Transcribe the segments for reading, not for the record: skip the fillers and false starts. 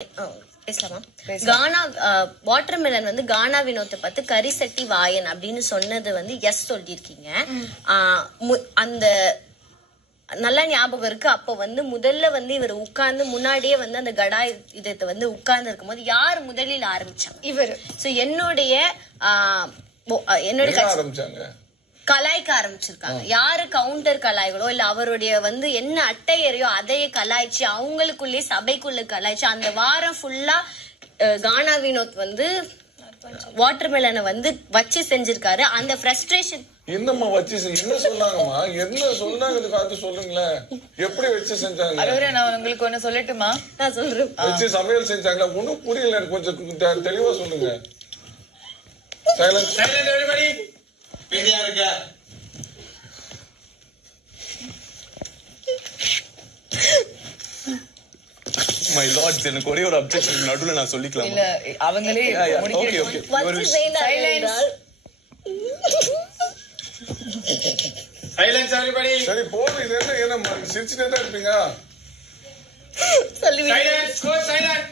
பேசலாமா? கானா வாட்டர்மெலன் வந்து கானா வினோத்தை பார்த்து கரிசட்டி வாயன் அப்படின்னு சொன்னது வந்து எஸ் சொல்லியிருக்கீங்க. அந்த நல்லா ஞாபகம் இருக்கு. அப்போ வந்து முதல்ல வந்து இவர் உட்கார்ந்து முன்னாடியே வந்து அந்த கடாய் இதத்தை வந்து உட்கார்ந்து இருக்கும் போது யார் முதலில் ஆரம்பிச்சாங்க? இவர். சோ என்னுடைய ஆரம்பிச்சாங்க கலாய்க்க ஆரம்பிச்சிருக்காங்க. யாரு கவுண்டர் கலாய்களோ இல்ல அவருடைய வந்து என்ன அட்டையறையோ அதையே கலாய்ச்சி அவங்களுக்குள்ளே சபைக்குள்ள கலாய்ச்சி அந்த வாரம் ஃபுல்லா கானா வினோத் வந்து வாட்டர்மெலனை வந்து வச்சு செஞ்சிருக்காரு. அந்த ஃப்ரஸ்ட்ரேஷன் என்னம்மா வச்சு என்ன சொன்னாங்கம்மா, என்ன சொன்னாங்க பார்த்து சொல்லுங்களேன். எப்படி வச்சு செஞ்சாங்க? நான் உங்களுக்கு ஒண்ணு சொல்லட்டுமா? நான் சொல்றேன். வச்சு சமையல் செஞ்சாங்களா? ஒண்ணும் புரியல எனக்கு, கொஞ்சம் தெளிவா சொல்லுங்க. Silence everybody. பேசியா இருக்க. மை லார்ட்ஸ், எனக்கு ஒரே ஒரு அப்ஜெக்ஷன் நடுவுல நான் சொல்லிக்கலாம். இல்ல அவங்களே ஓகே ஓகே. Silence everybody. சரி போதும். இது என்ன சிரிச்சுட்டே தான் இருப்பீங்க? சைலன்ஸ், கோ சைலன்ட்.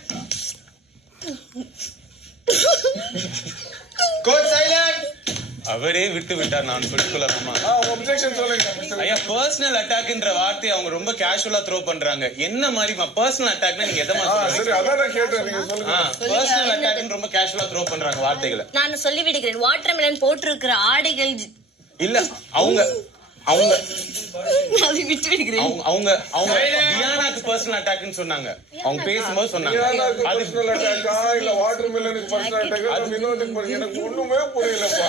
கோ சைலன்ட். அவரே விட்டு விட்டார். நான் சொல்லிக்கொள்ளலாமா? அப்ஜெக்ஷன் சொல்லுங்க. ஐயா, பர்சனல் அட்டாக்ன்ற வார்த்தையை அவங்க ரொம்ப கேஷுவலா த்ரோ பண்றாங்க. என்ன மாதிரி பர்சனல் அட்டாக்னா நீங்க எதை மாதிரி? சரி அதான் நான் கேட்டேன், நீங்க சொல்லுங்க. பர்சனல் அட்டாக்னு ரொம்ப கேஷுவலா த்ரோ பண்றாங்க வார்த்தைகளை. நான் சொல்லி விடுகிறேன். வாட்டர்மெலன் போட்டிருக்கிற ஆடைகள் இல்ல அவங்க அவங்க விட்டு விடுகிறேன். அவங்க அவங்க டியானாக்கு பர்சனல் அட்டாக்னு சொன்னாங்க. அவங்க பேசும்போது சொன்னாங்க. அது பர்சனல் அட்டாக்கா இல்ல வாட்டர்மெலனுக்கு பர்சனல் அட்டாக்கா வினோத்துக்கு எனக்கு ஒண்ணுமே புரியலப்பா.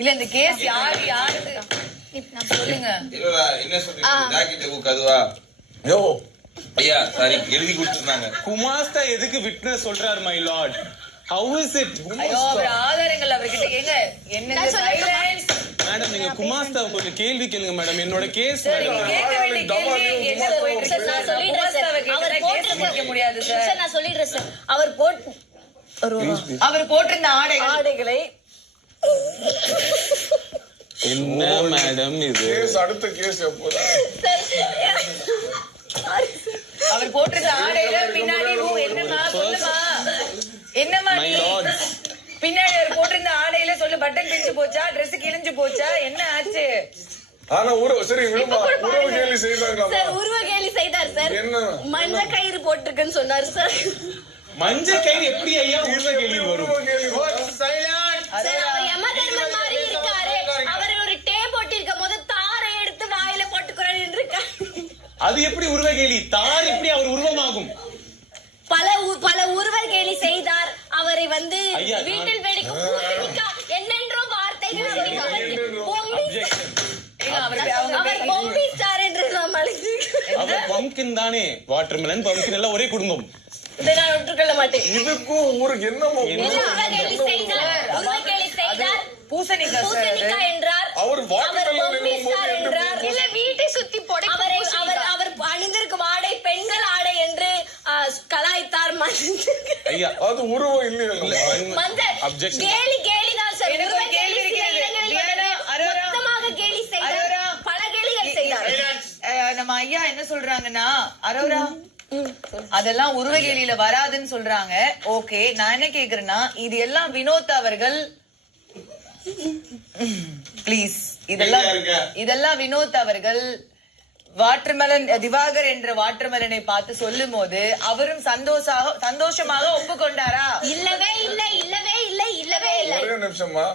இல்ல இந்த கேஸ் யாரு சொல்லுங்க. என்ன சொல்றீங்க? ஜாக்கெட் கதுவா யோ ஐயா சாரி எழுதி கொடுத்திருந்தாங்க. குமாஸ்தா எதுக்கு விட்னஸ் சொல்றாரு my Lord? How is it? ஐயோ, அவர் ஆதாரங்கள் அவர்கிட்ட கேங்க. என்ன சைலன்ஸ் மேடம், நீங்க குமாஸ்தாவை கொஞ்சம் கேள்வி கேளுங்க மேடம். என்னோட கேஸ் கேட்க வேண்டிய கேள்வி என்ன போயிட்டு இருக்கு? நான் சொல்லிடுறேன் சார். அவர் போட்டிருக்க முடியாது சார். சார் நான் சொல்லிடுறேன் சார். அவர் போட்டிருந்த ஆடைகளை என்ன மேடம் இது? கேஸ் அடுத்த கேஸ் எப்போதா? அவர் போட்டிருந்த ஆடையில பின்னாடி என்னமா சொல்லுமா? என்னமா மை லார்ட், பின்னாடி அவர் போட்டிருந்த ஆடையில சொல்லு. பட்டன் பிரிஞ்சு போச்சா? Dress கிழிஞ்சு போச்சா? என்ன ஆச்சு? ஆனா சரி விடுமா. உறவு கேலி செய்தாங்களா? சார் உருவ கேலி செய்தார் சார். என்ன மஞ்ச கயிறு போட்டிருக்குன்னு சொன்னார் சார். மஞ்ச கயிறு எப்படி ஐயா உருவ கேள்வி வரும்? உறவு கேலி சைலன்ட். சார் அவர் யமதர்மன் மாதிரி இருக்காரு. அவர் ஒரு டே போட்டிருக்கும் போது தாரை எடுத்து வாயில போட்டுக்கிறாரு இருக்காரு. அது எப்படி உருவ கேலி? தார் எப்படி அவர் உருவமாகும்? பல உருவ கேலி செய்தார். அவரை வந்து ஐயா, வீட்டில் வெடிக்கும் என்னென்றோ வார்த்தைகள் அவர் பொம்பி ஸ்டார் என்று நாம் அழைக்கிறோம். அவர் பம்கின் தானே. வாட்டர்மெலன் பம்கின் எல்லாம் ஒரே குடும்பம். இதை நான் ஒற்றுக்கொள்ள மாட்டேன். இதுக்கும் ஊருக்கு என்னமோ பூசணிக்கா என்றார். அவர் இல்ல வீட்டை சுத்தி அவர் அணிந்திருக்கும் ஆடை பெண்கள் ஆடை என்று கலாய்த்தார். ஐயா, அது உருவம் இல்லையா? கேலி கேலிதான் சார். எனக்கு ஒரு கேள்வி கேலி செய்தார். பல கேலிகள் செய்தார். நம்ம ஐயா என்ன சொல்றாங்கன்னா, அரோரா அதெல்லாம் உருவகேலியில வராதுன்னு சொல்றாங்க. ஓகே, நான் என்ன கேக்குறேன்னா, இது எல்லாம் வினோத் அவர்கள் பிளீஸ் இதெல்லாம் வினோத் அவர்கள் வாட்டர்மெலன் திவாகர் என்ற வாட்டர்மெலனை பார்த்து சொல்லும் போது அவரும் சந்தோஷமாக ஒப்புக்கொண்டாரா? இல்லவே இல்ல. ஒரே நிமிஷமா.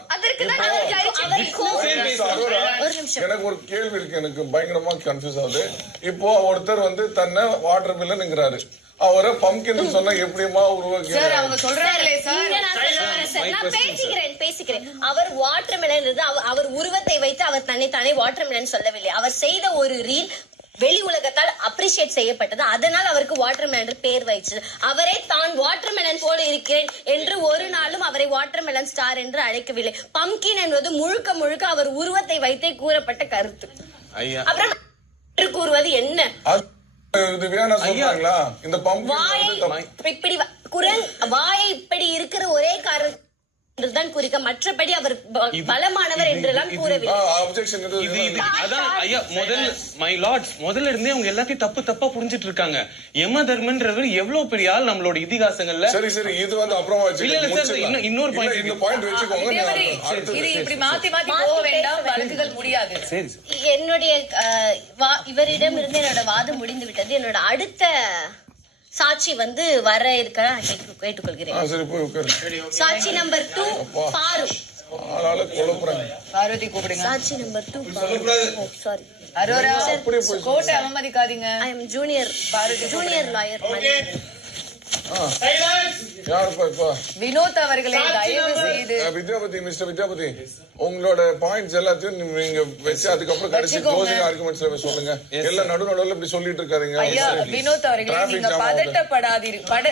எனக்கு ஒரு கேள்வி இருக்கு. எனக்கு பயங்கரமா கன்ஃபியூஸ் ஆகுது. இப்போ ஒருத்தர் வந்து தன்னை வாட்டர்மெலன்ங்கிறாரு. அவரை பம்கின் சொன்னா எப்படிமா உருவாக்கி? சார் அவங்க சொல்றாங்களே சார். நான் பேசிக்கிறேன். அவர் வாட்டர்மெலன் அவர் உருவத்தை வைத்து அவர் தன்னை வாட்டர்மெலன் சொல்லவில்லை. அவர் செய்த ஒரு ரீல் வெளி உலகத்தால் அப்ரிஷியேட் செய்யப்பட்டது. அதனால் அவருக்கு வாட்டர்மெலன் பேர் வைச்சு. அவரே தான் வாட்டர்மெலன் போல இருக்கிறேன் என்று ஒரு நாளும் அவரை வாட்டர்மெலன் ஸ்டார் என்று அழைக்கவில்லை. பம்கின் என்பது முழுக்க அவர் உருவத்தை வைத்தே கூறப்பட்ட கருத்து. அப்புறம் கூறுவது என்ன? வாயை இப்படி இருக்கிற ஒரே காரணம் தான் கூறிக்க, மற்றபடி அவர் பலமானவர் என்றெல்லாம் கூறவில்லை. அப்ஜெக்ஷன் இது அதான் ஐயா மை லார்ட்ஸ் முதல்ல இருந்தே அவங்க எல்லாத்தையும் தப்பா புரிஞ்சிட்டு இருக்காங்க. யம தர்மன்றவர் எவ்வளவு பெரிய ஆள் நம்மளோட இதிகாசங்கள்ல. சரி இது வந்து அப்புறமா இல்ல இன்னொரு பாயிண்ட் இந்த பாயிண்ட் வச்சுக்கோங்க. இது இப்படி மாத்தி போக வேண்டாம், வழக்குகள் முடியாது. சரி என்னுடைய இவரிடம் இருந்து என்னோட வாதம் முடிந்து விட்டது. என்னோட அடுத்த சாட்சி வந்து வர இருக்க கேட்டுக்கொள்கிறேன். சரி போய் உட்காரு. சாட்சி நம்பர் 2 பாரு. ஆளால குழப்பறாங்க. பார்வதி கூப்பிடுங்க. சாட்சி நம்பர் 2 சாரி அரோரா, கோர்ட்டை அவமதிக்காதீங்க. ஐ அம் ஜூனியர் லாயர். யாருப்பா இப்ப? வினோத் அவர்களை தயவு செய்து. மிஸ்டர் வித்யாபதி, உங்களோட பாயிண்ட்ஸ் எல்லாத்தையும் நீங்க வச்சு அதுக்கப்புறம் கடைசி க்ளோசிங் ஆர்குமெண்ட்ஸ்ல சொல்லுங்க. எல்லாம் நடுவுல இப்படி சொல்லிட்டு இருக்காதீங்க. ஐயா வினோத் அவர்களே, நீங்க பதட்டப்படாதீர்கள்.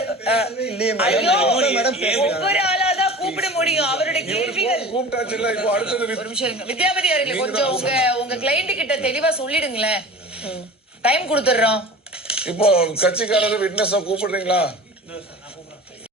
ஒவ்வொரு ஆளாதான் கூப்பிட முடியும். அவருடைய கேள்விகள் கூப்பிட்டாச்சு இல்ல. இப்போ அடுத்தது ஒரு நிமிஷம் இருங்க. வித்யாபதி அவர்களே, கொஞ்சம் உங்க கிளைண்ட் கிட்ட தெளிவா சொல்லிடுங்களேன். டைம் கொடுத்துடுறோம். இப்போ கட்சிக்காரர் விட்னஸா கூப்பிடுறீங்களா?